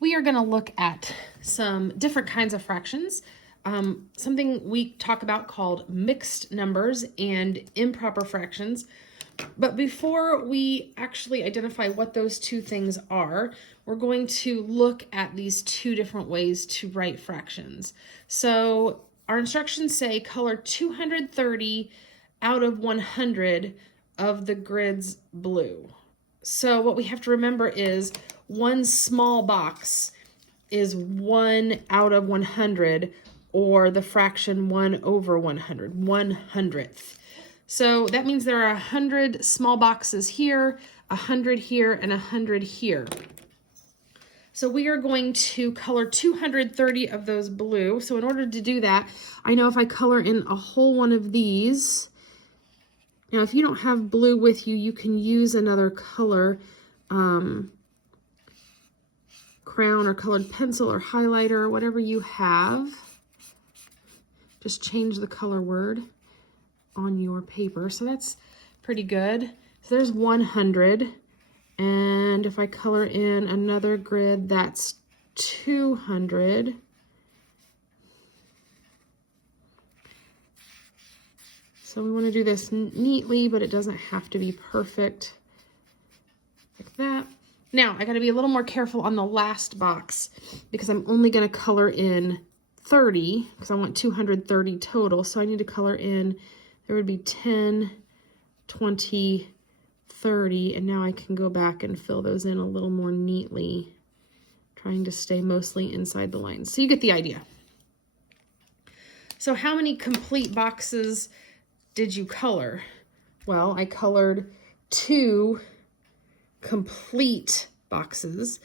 we are going to look at some different kinds of fractions, something we talk about called mixed numbers and improper fractions. But before we actually identify what those two things are, we're going to look at these two different ways to write fractions. So our instructions say color 230 out of 100 of the grids blue. So what we have to remember is one small box is 1 out of 100, or the fraction 1 over 100, 1/100th. So that means there are 100 small boxes here, 100 here, and 100 here. So we are going to color 230 of those blue. So in order to do that, I know if I color in a whole one of these, now if you don't have blue with you, you can use another color, crayon or colored pencil or highlighter or whatever you have. Just change the color word on your paper. So that's pretty good. So there's 100. And if I color in another grid, that's 200. So we want to do this neatly, but it doesn't have to be perfect. Like that. Now, I got to be a little more careful on the last box because I'm only going to color in 30 because I want 230 total. So I need to color in, there would be 10, 20, 30, and now I can go back and fill those in a little more neatly, trying to stay mostly inside the lines. So you get the idea. So how many complete boxes did you color? Well, I colored 2 complete boxes.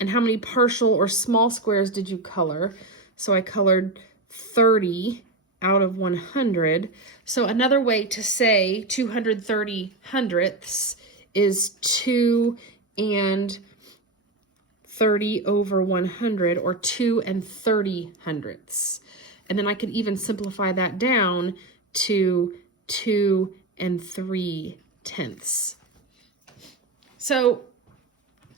And how many partial or small squares did you color? So I colored 30 out of 100. So another way to say 230 hundredths is 2 and 30 over 100, or 2 and 30 hundredths. And then I could even simplify that down to 2 and 3 tenths. So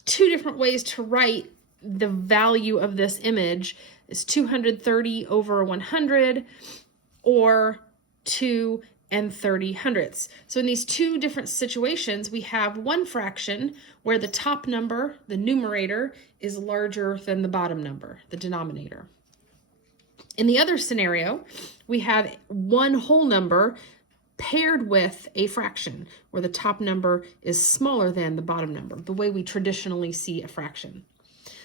2 different ways to write the value of this image is 230 over 100 or 2 and 30 hundredths. So in these 2 different situations, we have one fraction where the top number, the numerator, is larger than the bottom number, the denominator. In the other scenario, we have one whole number paired with a fraction where the top number is smaller than the bottom number, the way we traditionally see a fraction.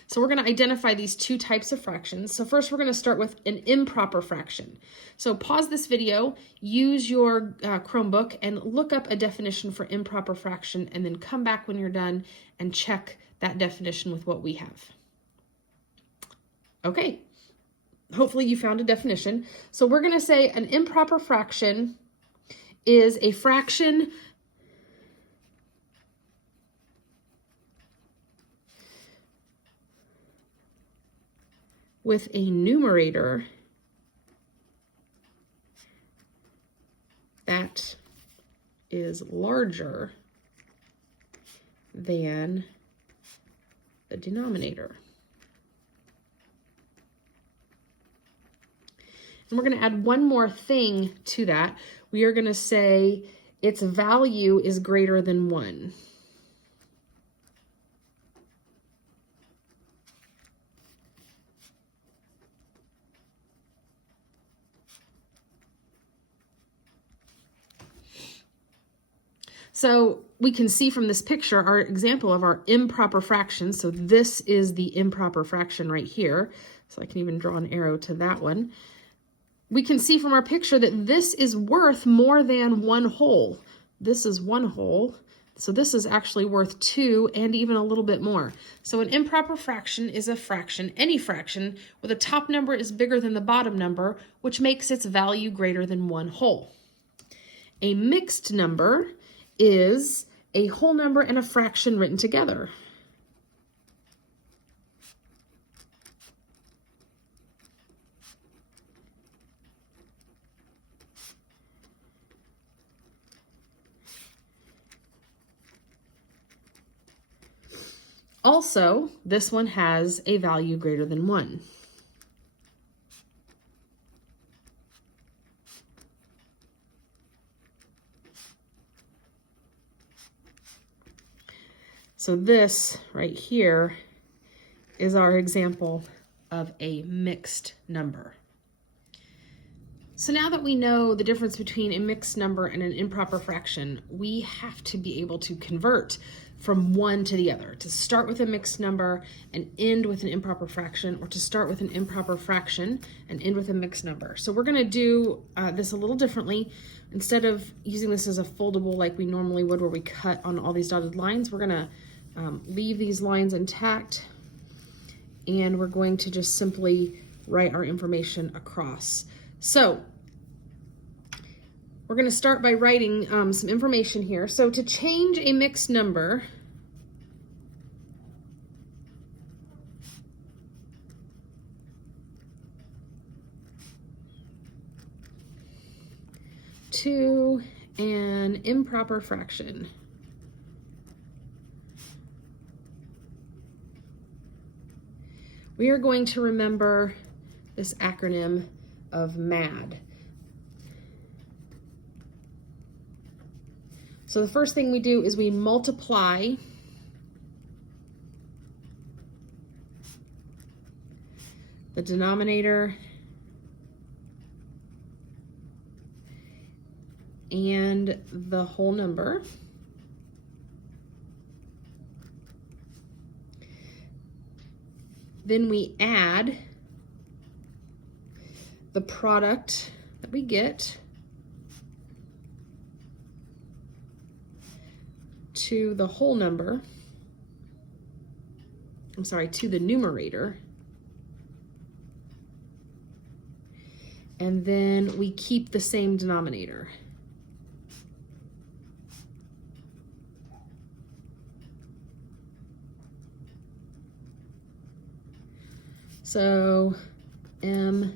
So we're going to identify these 2 types of fractions. So first we're going to start with an improper fraction. So pause this video, use your Chromebook, and look up a definition for improper fraction, and then come back when you're done and check that definition with what we have. Okay, hopefully you found a definition. So we're going to say an improper fraction is a fraction with a numerator that is larger than the denominator. And we're going to add one more thing to that. We are going to say its value is greater than 1. So we can see from this picture our example of our improper fraction. So this is the improper fraction right here. So I can even draw an arrow to that one. We can see from our picture that this is worth more than 1 whole. This is 1 whole. So this is actually worth 2 and even a little bit more. So an improper fraction is a fraction, any fraction, where the top number is bigger than the bottom number, which makes its value greater than 1 whole. A mixed number is a whole number and a fraction written together. Also, this one has a value greater than 1. So this right here is our example of a mixed number. So now that we know the difference between a mixed number and an improper fraction, we have to be able to convert from one to the other, to start with a mixed number and end with an improper fraction, or to start with an improper fraction and end with a mixed number. So we're going to do this a little differently. Instead of using this as a foldable like we normally would, where we cut on all these dotted lines, we're going to leave these lines intact, and we're going to just simply write our information across. So we're going to start by writing some information here. So to change a mixed number, to an improper fraction, we are going to remember this acronym of MAD. So the first thing we do is we multiply the denominator and the whole number. Then we add the product that we get to the whole number, to the numerator, and then we keep the same denominator. So M-A-D.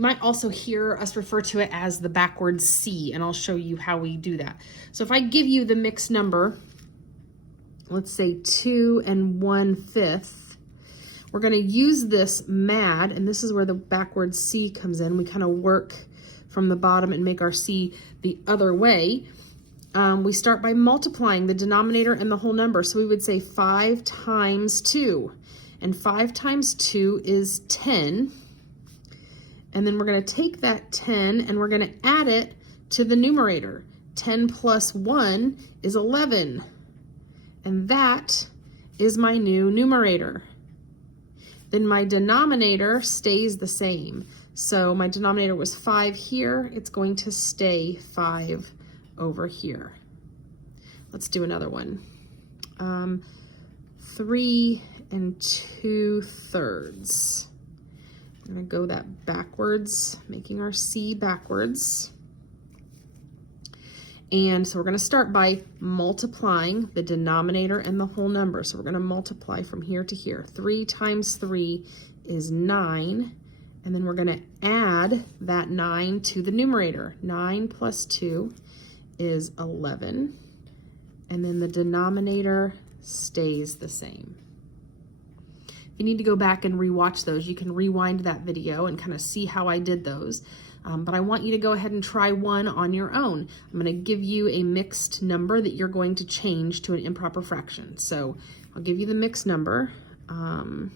Might also hear us refer to it as the backwards C, and I'll show you how we do that. So if I give you the mixed number, let's say 2 1/5, we're going to use this MAD, and this is where the backwards C comes in. We kind of work from the bottom and make our C the other way. We start by multiplying the denominator and the whole number. So we would say 5 times 2, and 5 times 2 is 10. And then we're going to take that 10 and we're going to add it to the numerator. 10 plus 1 is 11. And that is my new numerator. Then my denominator stays the same. So my denominator was 5 here. It's going to stay 5 over here. Let's do another one. 3 2/3. I'm going to go that backwards, making our C backwards. And so we're going to start by multiplying the denominator and the whole number. So we're going to multiply from here to here. 3 times 3 is 9. And then we're going to add that 9 to the numerator. 9 plus 2 is 11. And then the denominator stays the same. If you need to go back and rewatch those, you can rewind that video and kind of see how I did those. But I want you to go ahead and try one on your own. I'm going to give you a mixed number that you're going to change to an improper fraction. So I'll give you the mixed number. Let's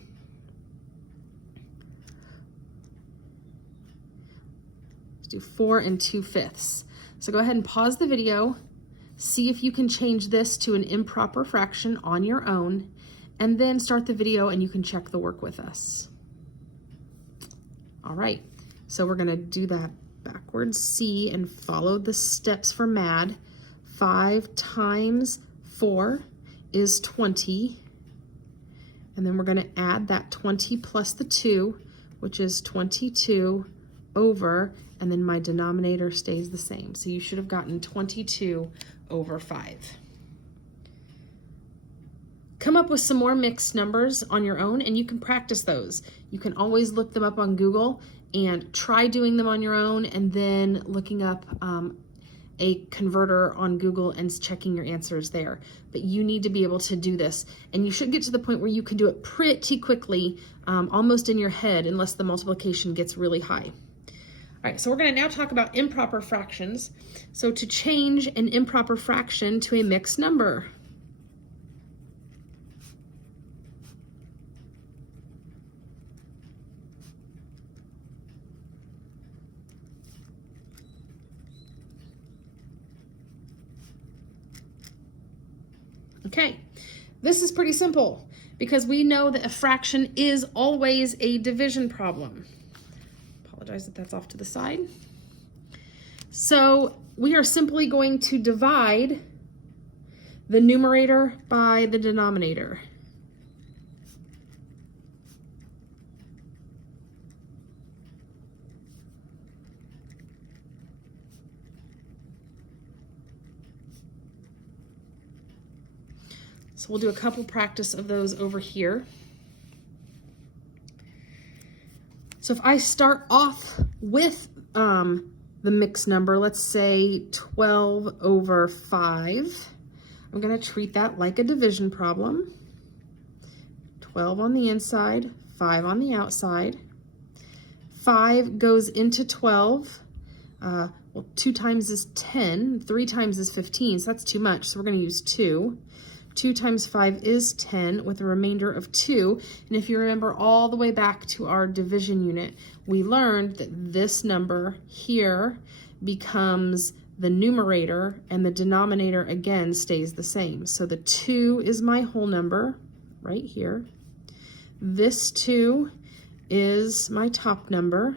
do 4 2/5. So go ahead and pause the video, see if you can change this to an improper fraction on your own, and then start the video and you can check the work with us. All right, so we're gonna do that backwards C and follow the steps for MAD. 5 times 4 is 20. And then we're gonna add that 20 plus the 2, which is 22 over, and then my denominator stays the same. So you should have gotten 22 over 5. Come up with some more mixed numbers on your own, and you can practice those. You can always look them up on Google and try doing them on your own, and then looking up a converter on Google and checking your answers there. But you need to be able to do this. And you should get to the point where you can do it pretty quickly, almost in your head, unless the multiplication gets really high. All right, so we're going to now talk about improper fractions. So to change an improper fraction to a mixed number. Okay, this is pretty simple because we know that a fraction is always a division problem. Apologize that that's off to the side. So we are simply going to divide the numerator by the denominator. So we'll do a couple practice of those over here. So if I start off with the mixed number, let's say 12 over 5, I'm going to treat that like a division problem. 12 on the inside, 5 on the outside. 5 goes into 12. Well, 2 times is 10, 3 times is 15, so that's too much, so we're going to use 2. 2 times 5 is 10 with a remainder of 2. And if you remember all the way back to our division unit, we learned that this number here becomes the numerator and the denominator again stays the same. So the 2 is my whole number right here. This 2 is my top number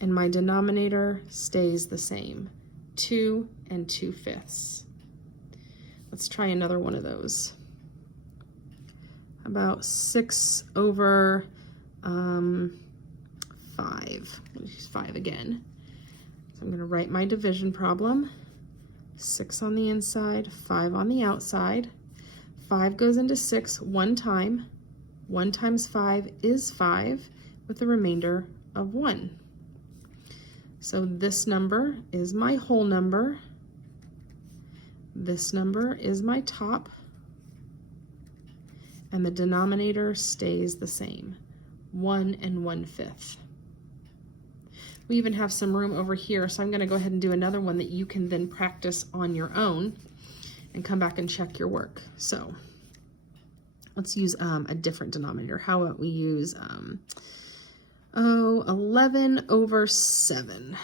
and my denominator stays the same, 2 and 2/5. Let's try another one of those. About 6 over 5. Let's use 5 again. So I'm going to write my division problem. 6 on the inside, 5 on the outside. 5 goes into 6 one time. 1 times 5 is 5 with a remainder of 1. So this number is my whole number. This number is my top, and the denominator stays the same, 1 1/5. We even have some room over here, so I'm going to go ahead and do another one that you can then practice on your own and come back and check your work. So let's use a different denominator. How about we use 11 over 7.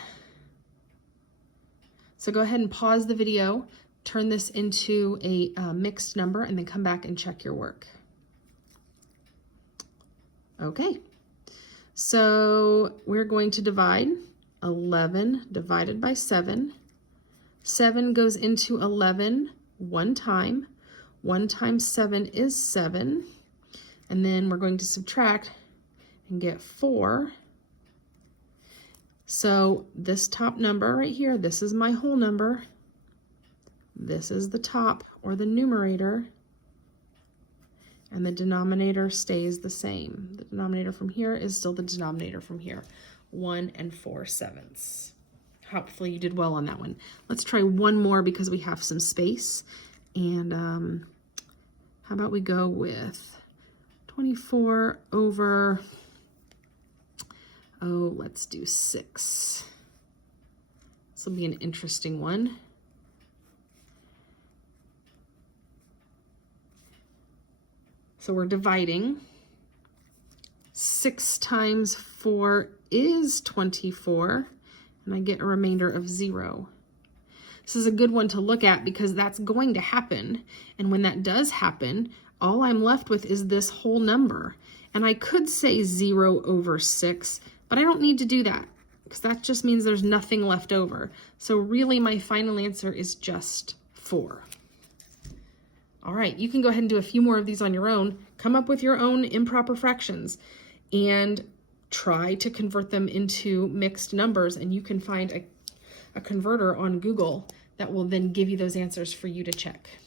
So go ahead and pause the video, turn this into a mixed number, and then come back and check your work. Okay, so we're going to divide 11 divided by 7. 7 goes into 11 one time. 1 times 7 is 7. And then we're going to subtract and get 4. So this top number right here, this is my whole number. This is the top, or the numerator, and the denominator stays the same. The denominator from here is still the denominator from here, 1 4/7. Hopefully you did well on that one. Let's try one more because we have some space. And how about we go with 24 over, let's do 6. This will be an interesting one. So we're dividing. 6 times 4 is 24, and I get a remainder of 0. This is a good one to look at because that's going to happen. And when that does happen, all I'm left with is this whole number. And I could say 0 over 6, but I don't need to do that because that just means there's nothing left over. So really my final answer is just 4. All right, you can go ahead and do a few more of these on your own. Come up with your own improper fractions and try to convert them into mixed numbers, and you can find a converter on Google that will then give you those answers for you to check.